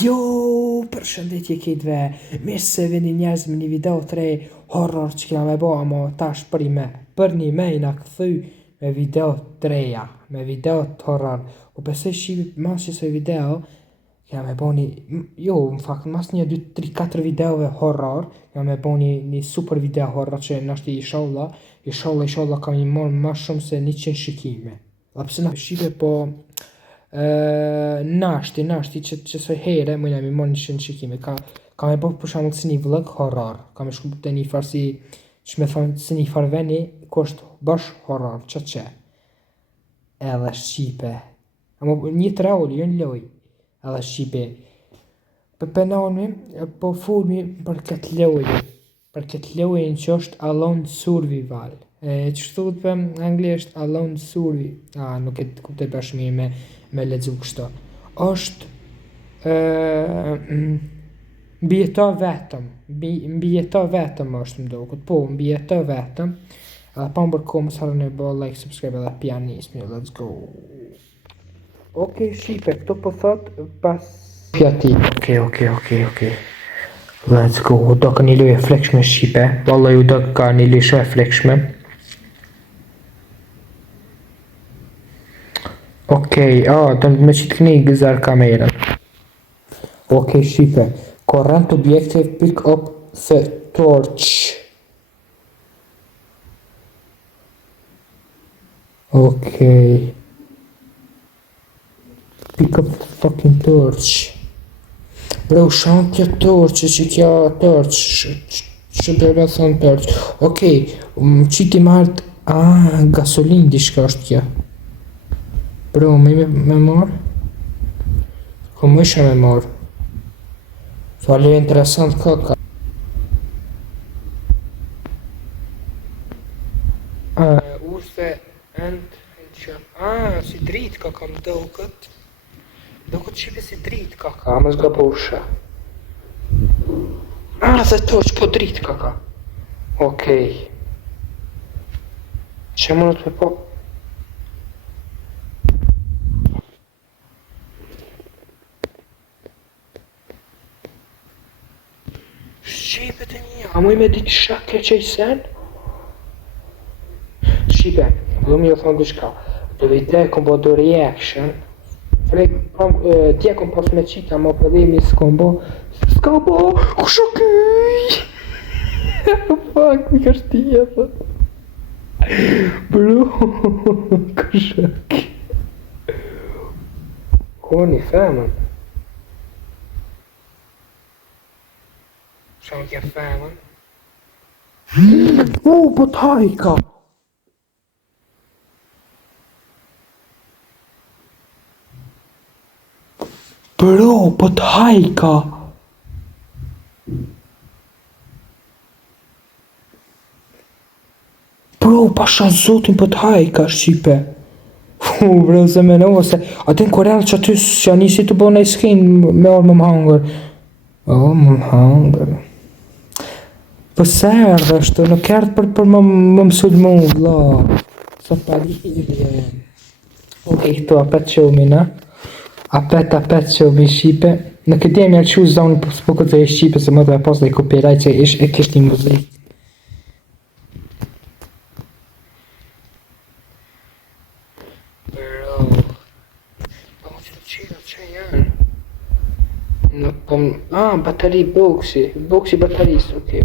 Jo, përshëndetje kitve, mirë se vini njerëz me një video të re horror që kena me bo, amo tash për një me i na këthy me video të reja, me video të horror. U besoj shivi mas që se video, kena me bo një, jo, në fakt, mas një 2, 3, 4 videove horror, kena me bo një super video horror që nashti inshallah ka një morë ma shumë se 100 shikime. La pse na shive po... nashti që së here mëjna mi morë 100 shikime ka me bëhë për shamull si një vlog horror ka me shku të një farë si që me thonë si një farë veni ku është bash horror që edhe shqipe amo një trauli jo një loj edhe shqipe për penoni po fulmi për këtë lojën që është Alone Survival që thot për anglisht Alone Survival nuk e kuptoj bashkë me lexu kështu. Është mbi jeto vetëm është më duket. Po, mbi jeto vetëm. Edhe pa më bërë mos harroni bë like, subscribe edhe pianismi. Let's go. Okej, shipe, këto po thot pas fjati. Okej. Let's go. U do ka një lojë e flekshme shipe. Wallahi u do ka një lojë e flekshme. Okej, do me qitë këni i gëzar kamerën. Okej, shipe. Current objective pick up the torch. Okej. Pick up the fucking torch. Bro, shanë kjo torch, që kjo torch. Që përve thonë torch. Okej, qiti marrët... gasolin dishka është kjo. Bro, me morë? Ku më isha me morë? Fale interesant kaka. Urse and që... si dritë kaka më doket. Doket qipe si dritë kaka, më zga busha. Dhe torç po dritë kaka. Okej. Që më nëtë me po... Shqipet e mija, a muj me ditë shak keqe i sen? Shqipe, do mi jo thonë dishka, do vite kom bo do reaction, tje kom pos me qita, mo përdimi s'kom bo, kusha kyj? Fuck, mi ka shtija, thot. Bro, kusha kyj? Ko një femën? Shanë kja femën? Po t'hajka! Bro, po t'hajka! Bro, pasha zotin po t'hajka, shqipe! Bro, se me nëvo se... Atë në Koreal që aty që nisi të bo në i skin me orë më më hangër. Më më hangër... Po se erdhe është, nuk erdhe për më mësull mu, vla. Sa palirje. Okej, këto apet që umi, na? Apet që umi Shqipe. Në këtë jemi alë që zonë për s'po këtë e Shqipe, se më të e pas dhe i copyright që ish e kështë një muzik. Bro. Po më që të qira që janë. Nuk po më... bateri, boksi baterisë, okej.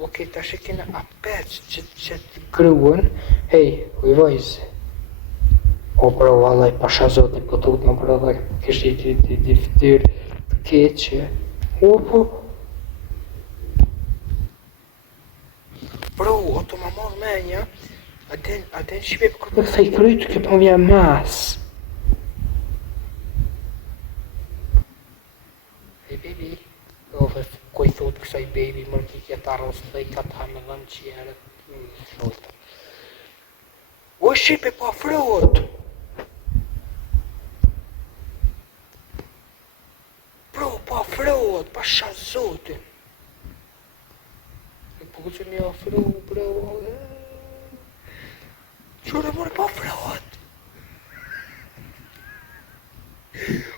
Okej, tash e kena apet që të gruën. Hej, uj vajzë. O bro, vallaj, pasha zotin, po të utë më bro, dhe kështë i ftyrë të keqe. O, po. Bro, o të më morë menja. A den shqipe për kërë për fake rrytë këtë më vjen mas. Hey baby. Ove, ko i thot kësaj baby, mërë ki kjetë arros dhe i ka të hamë dhe më qjerë. Sholta. O shqipe po afrot. Bro, po afrot, pasha zotin. Fokus që një afru, bro. Qërë mërë pa afruat?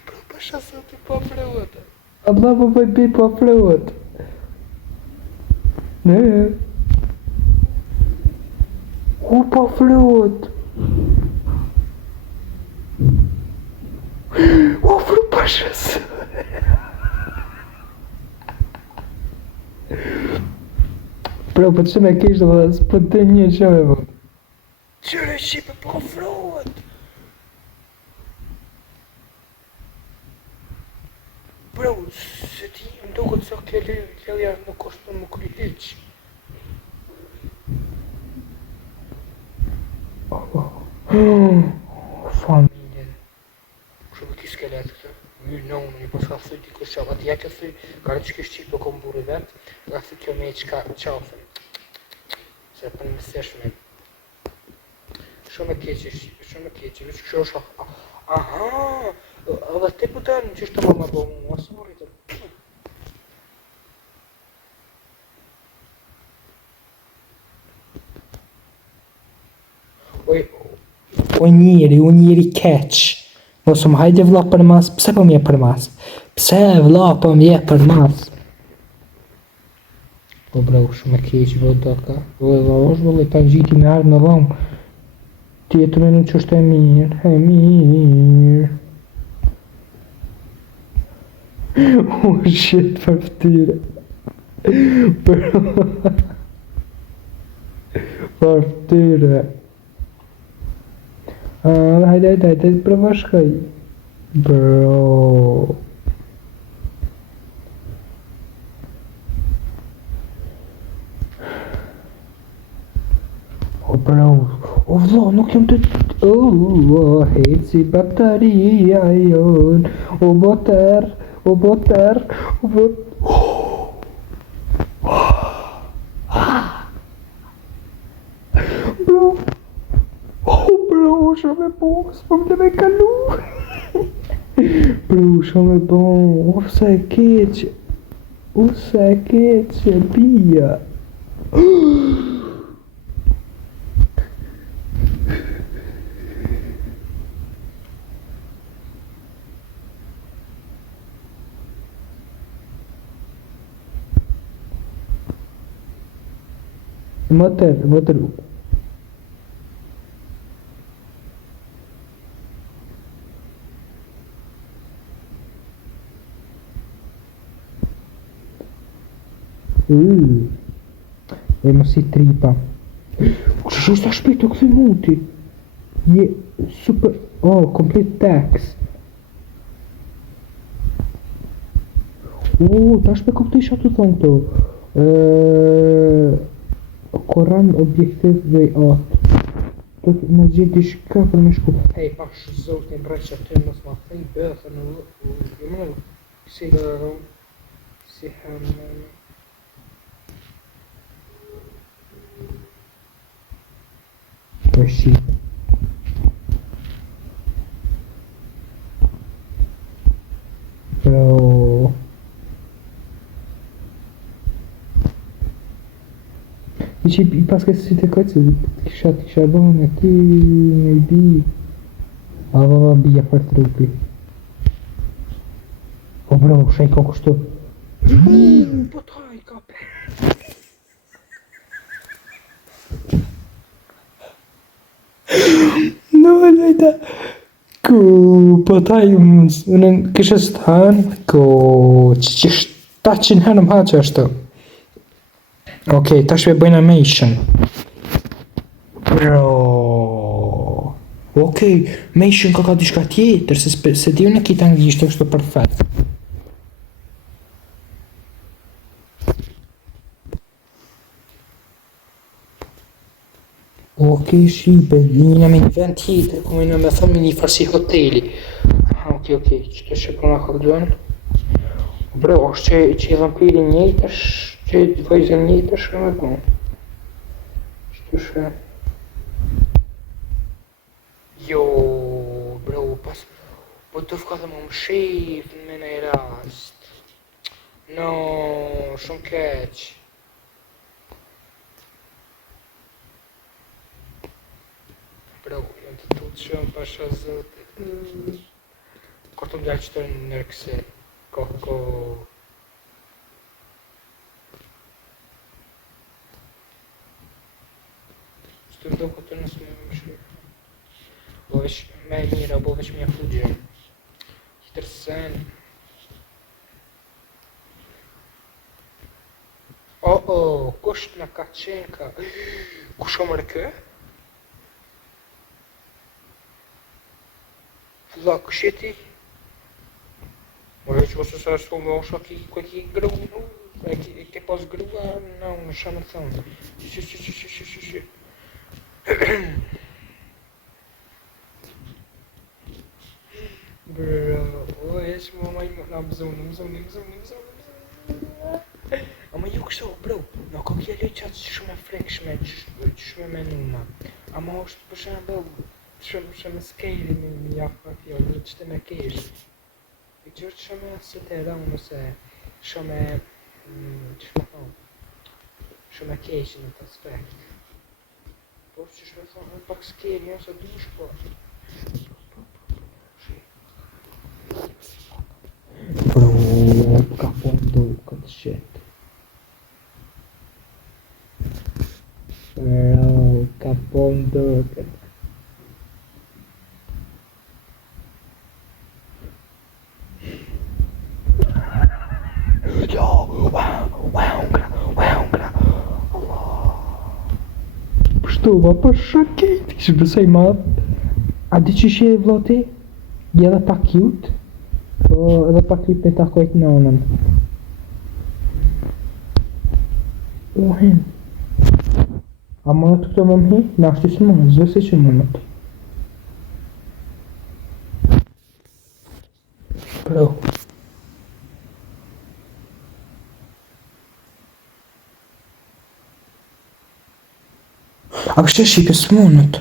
Bro, pasha sa ti pa afruat. Allah po bëj bi pa afruat. Ne. O pa afruat. O afru pasha sa. Bro, po që me kishtë dhe s'po të një qëve, bro. Qëre Shqipe po afrohet. Bro, se ti më duket se kjo lëja nuk është të më kry hiq. Familjen. Shumë ki skelet këtë. Myrë në unë, një pas ka thuj t'i kështë qafë. Ati ja kjo thuj, ka në që kështë Shqipe kom burë vetë, ka thuj kjo me që ka qafën. Se për në mëseshme. Shumë e keqe Shqipe, shumë e keqe, veç kështë është... Aha! Edhe te putarën që është të më bo mu, asë më rritëm. O njeri keq. Mos më hajde vlla për mas, pse po mje për mas? Pse vlla po mje për mas? Po bro, shumë e keq vë doka. Vë është vëllë ta gjiti me ardhë në dhomë. Tjetër menu që është e mirë. Oh shit, për ftyre. Për ftyre. Hajde, prova shkaj. Bro. O bro, o vlla, nuk jam të... hejt si bateria jon. O boter. Bro. Bro, shumë e bo, s'pëm të me kalu. Bro, shumë e bo, ose e keqe, bia. Motor. E mos i tripa. Që është shpejt të këthe muti? Je super... Oh, complete text. Ta shpe këptë isha të thonë këto. Koran objektiv dhe atë. Do të me gjithë i shka për me shku. Hej, pash zotin bre që të mos ma thej bëthë në vë... Si gërëm... Si hëmë... Për shqip. Bro... I pas que si te coates, kisha bom aqui, maybe. Ava bia për trupi. O bro, shej ko kështu. Po taj kape. No, lejta. Po taj, unë kisha stan, që 700 herë më haqë ashtu. Okej, tash me bëjnë animation. Bro. Okej, animation ka diçka tjetër, se di unë kita anglisht është perfekt. Okej, shipe, një me një vend tjetër, ku me me thëmë një farsi hoteli. Okej, që të shëpër nga këllëgjon. Bro, është që i vampiri njëtësh, që i vajzën njëtësh, me po. Që të shë. Jo, bro, pas... Po të fka dhe më shif në në i rast. No, shumë keq. shumë pasha zotit. Kur të mdjallë që të nërkse. Koko. Që të ndo këtë nësë më shumë. Bo veç me mira, bo veç me fugjë. Tërsen. Kush në ka qenë ka. Kush o mërë kë? Vlla, kush je ti? Mërë që ose sa është më osha ki gru, ke pas grua, në shamë të thonë. Shi. Bro, ești mă mai am zone. Ama ju kështu, bro, në ka kje leqat shumë e frekshme, shumë me nuna. Ama është për shembull shumë skejri me jafë kjo, që të me kesh. I gjërë shumë se të rëmë ose shumë shumë e kesh në të aspekt. Por që shme thonë, pak skejri, ose dush, po. Bro, ka fondo këtë shit. Bro, ka fondo këtë. Jo, wow, Pështu, ma për shakejt, kështë bësaj madhë. A di që shje e vloti? Je edhe pak cute? Po edhe pak klip me takojt nonën. Uhin. A mënët këto më mhi? Në ashtu që mënët, zvesi që mënët. Bro. A kështë e shqipe së mënët?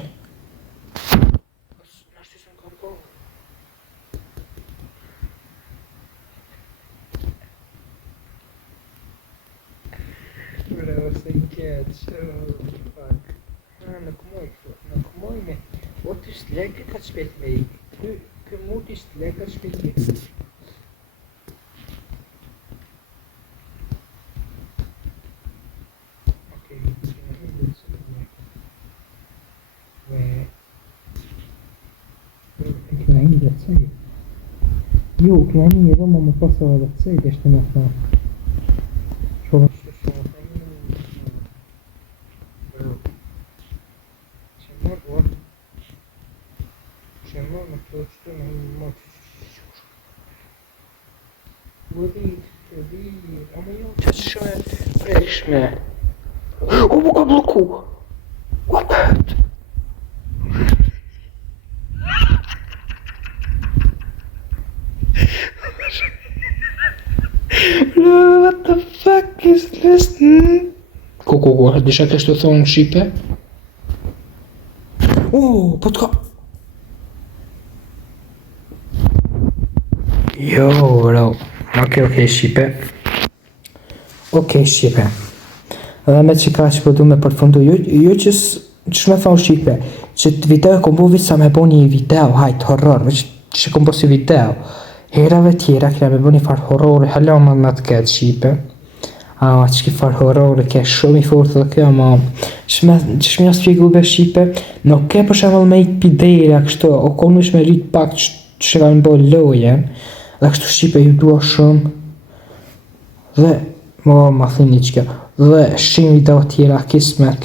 Bro, se catch, fuck. Në këmoj me. O të ishtë legë ka të shpet me i. Kë mund ishtë legë ka të shpet me i. Okej, këna hindi të së me. Këna hindi të së. Jo, këna hindi edhe më pasë edhe të së, dhe shtë me thonë. Shumë. Çemor to što ne moći. Vodi, ama jo çaç shumë freshme. O bu ka bloku. What the heck? Bro, what the fuck is this? Kokogo, disha që të thonë në Shqipe? Po të ka... Jo, bro. Okej, Shqipe. Shqipe. Edhe me që ka që po du me përfundu. Jo që me thonë Shqipe, që të video e kom bu vitë sa me bo një video, hajtë, horror, që kom bo si video. Herave tjera, kena me bo një farë horror, hala më të këtë Shqipe. Që ki farë horror, ke shumë i fortë dhe kjo, ama që me jasë pjegu be Shqipe, nuk ke për shemë me i pidera kështu, o konë ish me rritë pak që ka me bo lojen, dhe kështu Shqipe ju dua shumë, dhe, ma thini që kjo, dhe shimë video tjera, kismet,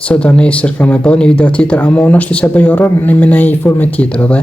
së do nesër ka me bo një video tjetër, ama unë është i se bëj horror, në me në i forme tjetër, dhe